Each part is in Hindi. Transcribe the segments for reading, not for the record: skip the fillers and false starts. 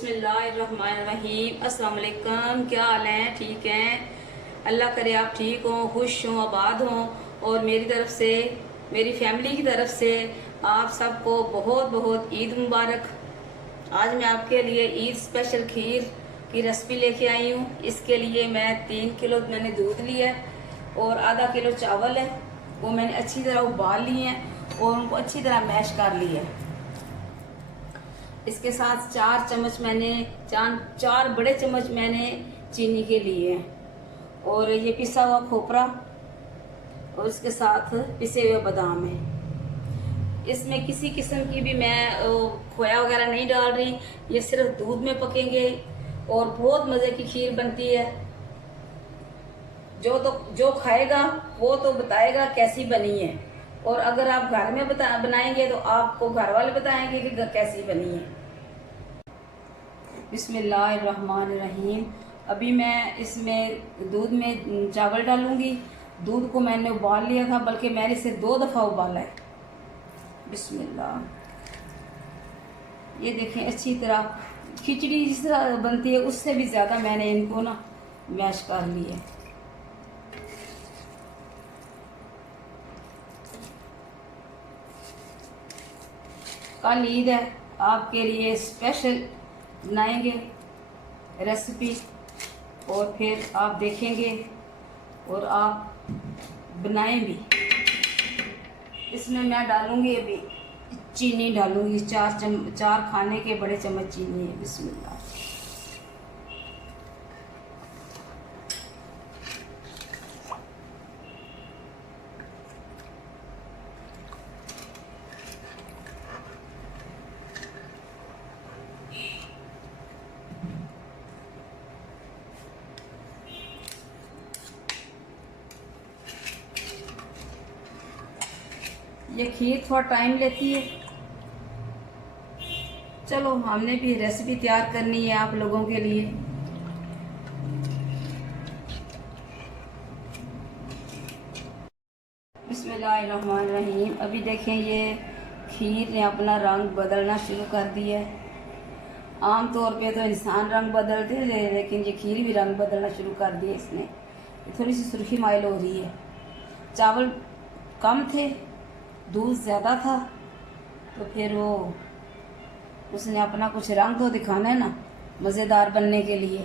बिस्मिल्लाहिर्रहमानिर्रहीम। अस्सलाम वालेकुम। क्या हाल है? ठीक हैं? अल्लाह करे आप ठीक हों, खुश हों, आबाद हों। और मेरी तरफ से, मेरी फैमिली की तरफ से आप सबको बहुत बहुत ईद मुबारक। आज मैं आपके लिए ईद स्पेशल खीर की रेसिपी लेके आई हूँ। इसके लिए मैं 3 किलो मैंने दूध लिया है और आधा किलो चावल है, वो मैंने अच्छी तरह उबाल लिए हैं और उनको अच्छी तरह मैश कर लिया है। इसके साथ 4 चम्मच मैंने चार बड़े चम्मच मैंने चीनी के लिए हैं और ये पिसा हुआ खोपरा और इसके साथ पिसे हुए बादाम है। इसमें किसी किस्म की भी मैं खोया वगैरह नहीं डाल रही, ये सिर्फ दूध में पकेंगे और बहुत मज़े की खीर बनती है। जो खाएगा वो तो बताएगा कैसी बनी है, और अगर आप घर में बनाएंगे तो आपको घर वाले बताएंगे कि कैसी बनी है। बिस्मिल्लाहिर्रहमानिर्रहीम। अभी मैं इसमें दूध में चावल डालूंगी। दूध को मैंने उबाल लिया था, बल्कि मैंने इसे 2 दफ़ा उबाला है। बिस्मिल्लाह। ये देखें, अच्छी तरह खिचड़ी जिस तरह बनती है उससे भी ज़्यादा मैंने इनको ना मैश कर लिया है। कल ईद है, आपके लिए स्पेशल बनाएंगे रेसिपी और फिर आप देखेंगे और आप बनाएं भी। इसमें मैं डालूंगी, अभी चीनी डालूंगी, 4 खाने के बड़े चम्मच चीनी है। बिस्मिल्लाह। ये खीर थोड़ा टाइम लेती है। चलो, हमने भी रेसिपी तैयार करनी है आप लोगों के लिए। बिस्मिल्लाहिर्रहमानिर्रहीम। अभी देखें, ये खीर ने अपना रंग बदलना शुरू कर दिया है। आम तौर पे तो इंसान रंग बदलते थे, लेकिन ये खीर भी रंग बदलना शुरू कर दिया इसने। थोड़ी सी सुर्खी माइल हो रही है। चावल कम थे, दूध ज़्यादा था, तो फिर उसने अपना कुछ रंग तो दिखाना है ना, मज़ेदार बनने के लिए।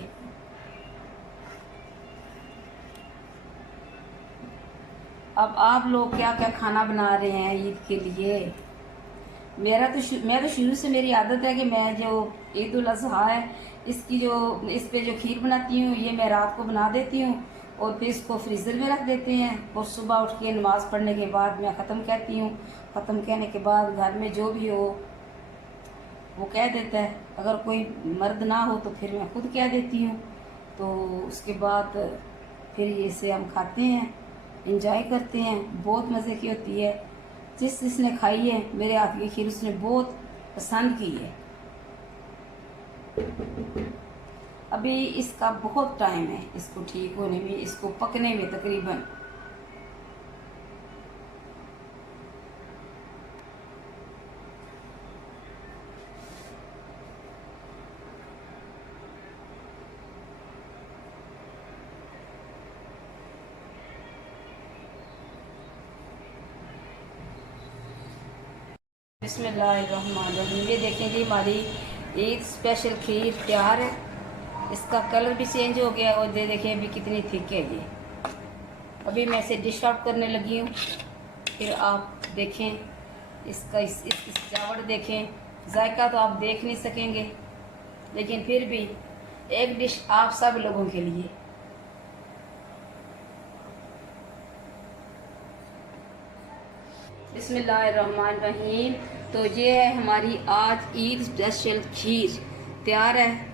अब आप लोग क्या क्या खाना बना रहे हैं ईद के लिए? मैं तो शुरू से मेरी आदत है कि मैं जो ईद उल अज़हा है, इस पे जो खीर बनाती हूँ, ये मैं रात को बना देती हूँ और फिर इसको फ्रीज़र में रख देते हैं और सुबह उठ के नमाज़ पढ़ने के बाद मैं ख़त्म कहती हूँ। ख़त्म कहने के बाद घर में जो भी हो वो कह देता है। अगर कोई मर्द ना हो तो फिर मैं खुद कह देती हूँ। तो उसके बाद फिर इसे हम खाते हैं, इंजॉय करते हैं। बहुत मज़े की होती है। जिसने खाई है मेरे हाथ की खीर, उसने बहुत पसंद की है। अभी इसका बहुत टाइम है, इसको ठीक होने में, इसको पकने में तकरीबन। बिस्मिल्लाहिर्रहमानिर्रहीम। ये देखें जी, हमारी ईद स्पेशल खीर तैयार है। इसका कलर भी चेंज हो गया और ये देखें अभी कितनी थिक है ये। अभी मैं इसे डिश आउट करने लगी हूँ। फिर आप देखें इसका इस सजावट देखें। जायका तो आप देख नहीं सकेंगे, लेकिन फिर भी एक डिश आप सब लोगों के लिए। बिस्मिल्लाहिर्रहमानिर्रहीम। तो ये है हमारी आज ईद स्पेशल खीर तैयार है।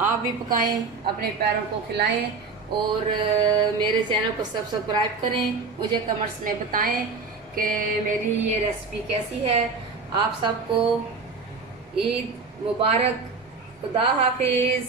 आप भी पकाएं, अपने पैरों को खिलाएं और मेरे चैनल को सब्सक्राइब करें। मुझे कमेंट्स में बताएं कि मेरी ये रेसिपी कैसी है। आप सबको ईद मुबारक। खुदा हाफिज़।